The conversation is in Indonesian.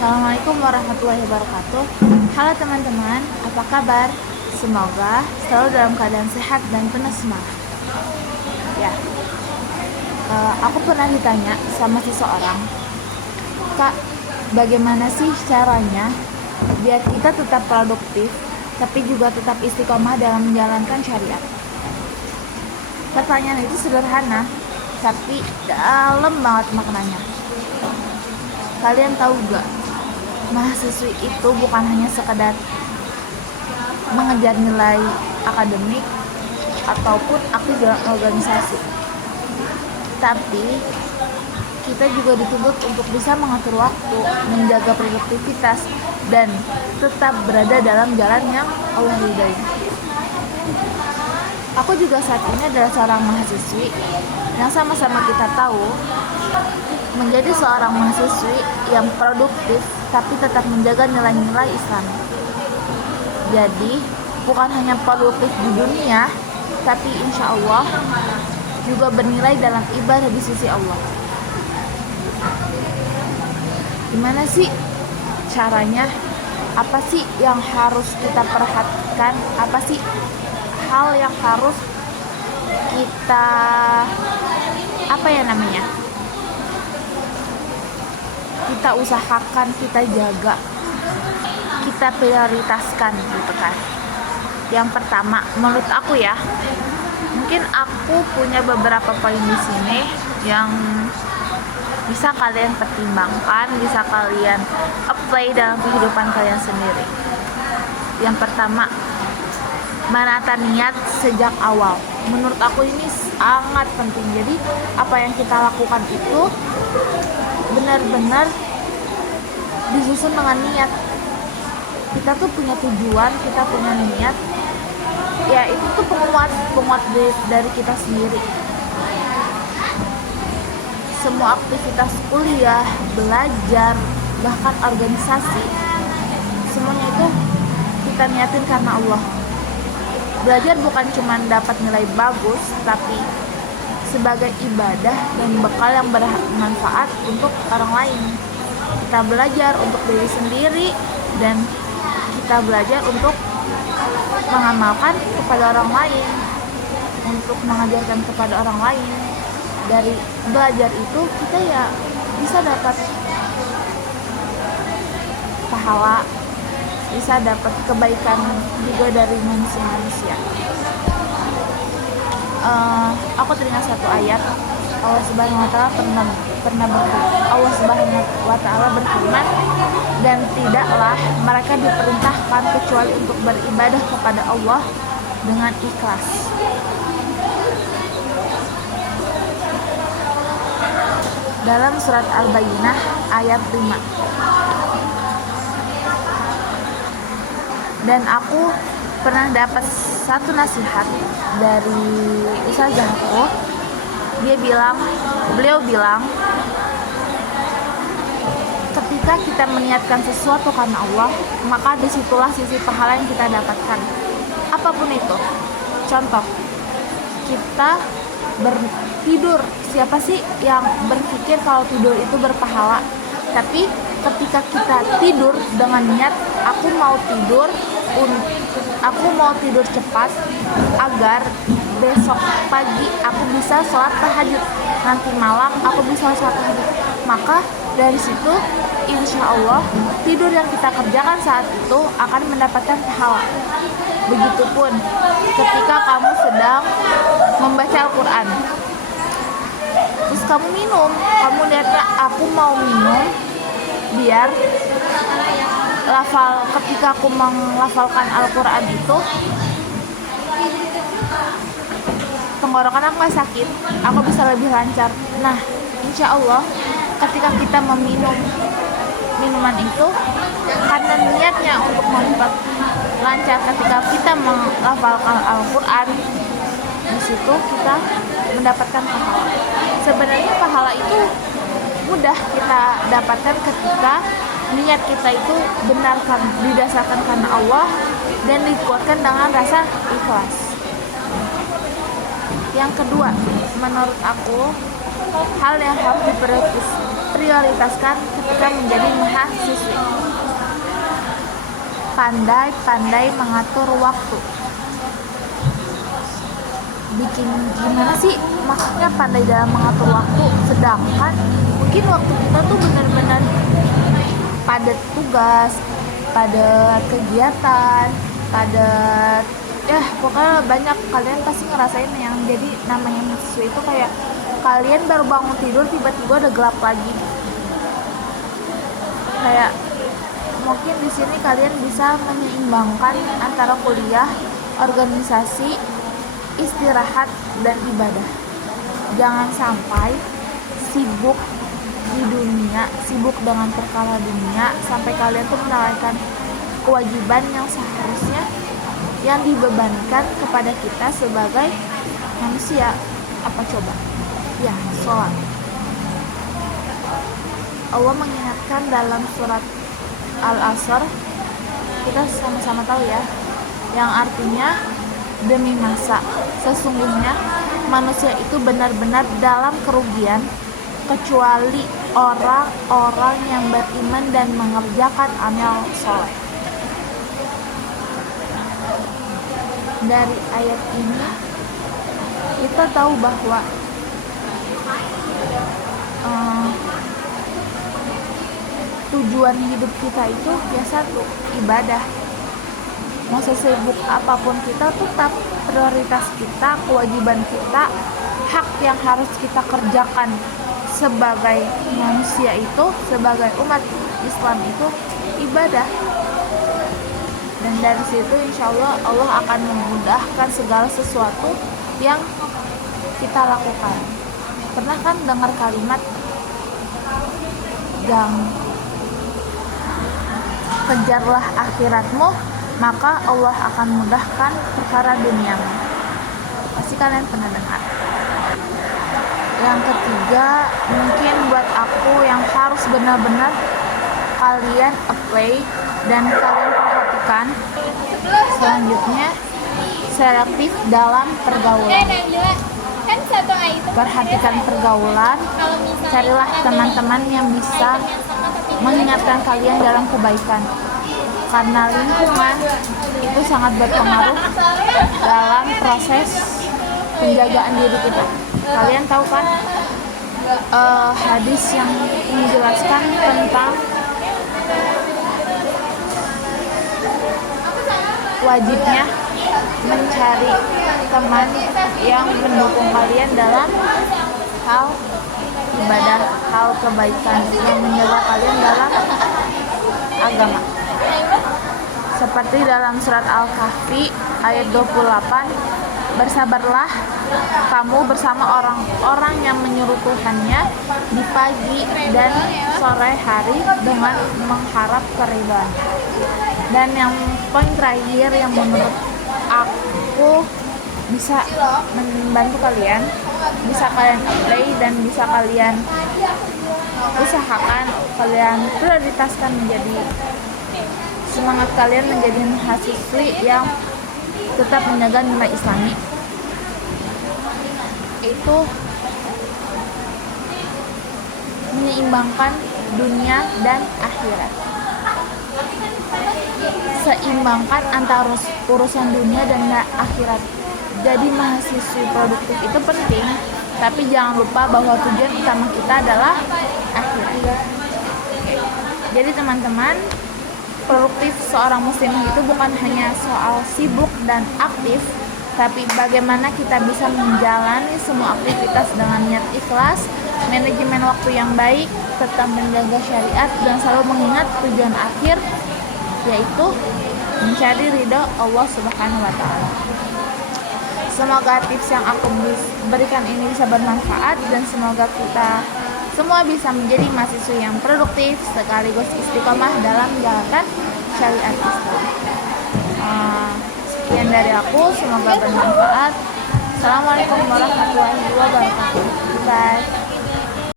Assalamualaikum warahmatullahi wabarakatuh. Halo teman-teman, apa kabar? Semoga selalu dalam keadaan sehat dan penuh semangat. Ya, aku pernah ditanya sama seseorang, Kak, bagaimana sih caranya biar kita tetap produktif, tapi juga tetap istiqomah dalam menjalankan syariat? Pertanyaan itu sederhana, tapi dalam banget maknanya. Kalian tahu gak, mahasiswi itu bukan hanya sekedar mengejar nilai akademik ataupun aktif dalam organisasi, tapi kita juga dituntut untuk bisa mengatur waktu, menjaga produktivitas, dan tetap berada dalam jalan yang Allah ridhai. Aku juga saat ini adalah seorang mahasiswi yang sama-sama kita tahu menjadi seorang mahasiswi yang produktif tapi tetap menjaga nilai-nilai Islam. Jadi bukan hanya produktif di dunia, tapi insya Allah juga bernilai dalam ibadah di sisi Allah. Gimana sih caranya? Apa sih yang harus kita perhatikan? Apa sih hal yang harus kita kita usahakan, kita jaga, kita prioritaskan gitu kan. Yang pertama, menurut aku ya, mungkin aku punya beberapa poin di sini yang bisa kalian pertimbangkan, bisa kalian apply dalam kehidupan kalian sendiri. Yang pertama, menata niat sejak awal. Menurut aku ini sangat penting. Jadi apa yang kita lakukan itu benar-benar disusun dengan niat. Kita tuh punya tujuan, kita punya niat. Ya itu tuh penguat dari kita sendiri. Semua aktivitas kuliah, belajar, bahkan organisasi, semuanya itu kita niatin karena Allah. Belajar bukan cuma dapat nilai bagus, tapi sebagai ibadah dan bekal yang bermanfaat untuk orang lain. Kita belajar untuk diri sendiri dan kita belajar untuk mengamalkan kepada orang lain, untuk mengajarkan kepada orang lain. Dari belajar itu kita ya bisa dapat pahala, bisa dapat kebaikan juga dari manusia-manusia. Aku teringat satu ayat Allah Subhanahu wa taala berfirman, dan tidaklah mereka diperintahkan kecuali untuk beribadah kepada Allah dengan ikhlas. Dalam surat Al-Bayyinah ayat 5. Dan aku pernah dapat satu nasihat dari ustazahku. Beliau bilang, ketika kita meniatkan sesuatu karena Allah, maka disitulah sisi pahala yang kita dapatkan. Apapun itu. Contoh, kita tidur. Siapa sih yang berpikir kalau tidur itu berpahala? Tapi ketika kita tidur dengan niat, aku mau tidur cepat agar besok pagi aku bisa sholat tahajud, nanti malam aku bisa sholat tahajud, maka dari situ insya Allah tidur yang kita kerjakan saat itu akan mendapatkan pahala. Begitupun ketika kamu sedang membaca Al-Quran, terus kamu minum, kamu lihatnya aku mau minum biar ketika aku menghafalkan Al-Quran itu tenggorokan aku gak sakit, aku bisa lebih lancar. Nah, insya Allah ketika kita meminum minuman itu karena niatnya untuk membuat lancar ketika kita menghafalkan Al-Quran, di situ kita mendapatkan pahala. Sebenarnya pahala itu mudah kita dapatkan ketika niat kita itu benar, didasarkan karena Allah dan dikuatkan dengan rasa ikhlas. Yang kedua, menurut aku hal yang harus prioritaskan ketika menjadi mahasiswi. Pandai-pandai mengatur waktu. Bikin gimana sih maksudnya pandai dalam mengatur waktu, sedangkan mungkin waktu kita tuh benar-benar padat tugas, padat kegiatan, padat ya pokoknya banyak. Kalian pasti ngerasain yang jadi namanya mahasiswa itu kayak kalian baru bangun tidur tiba-tiba udah gelap lagi. Kayak mungkin di sini kalian bisa menyeimbangkan antara kuliah, organisasi, istirahat, dan ibadah. Jangan sampai sibuk di dunia, sibuk dengan perkara dunia sampai kalian tuh melalaikan kewajiban yang seharusnya yang dibebankan kepada kita sebagai manusia. Apa coba? Ya, sholat. Allah mengingatkan dalam surat Al-Asr, kita sama-sama tahu ya, yang artinya demi masa sesungguhnya manusia itu benar-benar dalam kerugian kecuali orang-orang yang beriman dan mengerjakan amal soleh. Dari ayat ini kita tahu bahwa tujuan hidup kita itu ya satu, ibadah. Mau sesibuk apapun kita, tetap prioritas kita, kewajiban kita, hak yang harus kita kerjakan sebagai manusia itu, sebagai umat Islam itu ibadah. Dan dari situ insya Allah akan memudahkan segala sesuatu yang kita lakukan. Pernah kan dengar kalimat yang kejarlah akhiratmu, maka Allah akan mudahkan perkara duniamu. Pasti kalian pernah dengar. Yang ketiga, mungkin buat aku yang harus benar-benar kalian apply dan kalian perhatikan selanjutnya, selektif dalam pergaulan. Perhatikan pergaulan, carilah teman-teman yang bisa mengingatkan kalian dalam kebaikan, karena lingkungan itu sangat berpengaruh dalam proses penjagaan diri kita. Kalian tahu kan hadis yang menjelaskan tentang wajibnya mencari teman yang mendukung kalian dalam hal ibadah, hal kebaikan, yang menjaga kalian dalam agama. Seperti dalam surat Al-Kahfi ayat 28, bersabarlah kamu bersama orang-orang yang menyuruh Tuhannya di pagi dan sore hari dengan mengharap keridhaan. Dan yang poin terakhir yang menurut aku bisa membantu kalian, bisa kalian apply dan bisa kalian usahakan, kalian prioritaskan menjadi semangat kalian menjadi mahasiswi yang tetap menjaga nilai Islami, itu menyeimbangkan dunia dan akhirat. Seimbangkan antara urusan dunia dan akhirat. Jadi mahasiswi produktif itu penting, tapi jangan lupa bahwa tujuan utama kita adalah akhirat. Jadi teman-teman, produktif seorang muslim itu bukan hanya soal sibuk dan aktif, tapi bagaimana kita bisa menjalani semua aktivitas dengan niat ikhlas, manajemen waktu yang baik, tetap menjaga syariat, dan selalu mengingat tujuan akhir, yaitu mencari ridho Allah Subhanahu wa Ta'ala. Semoga tips yang aku berikan ini bisa bermanfaat, dan semoga kita semua bisa menjadi mahasiswa yang produktif sekaligus istiqomah dalam menjalankan syariat Islam. Sekian dari aku, semoga bermanfaat. Assalamualaikum warahmatullahi wabarakatuh. Bye.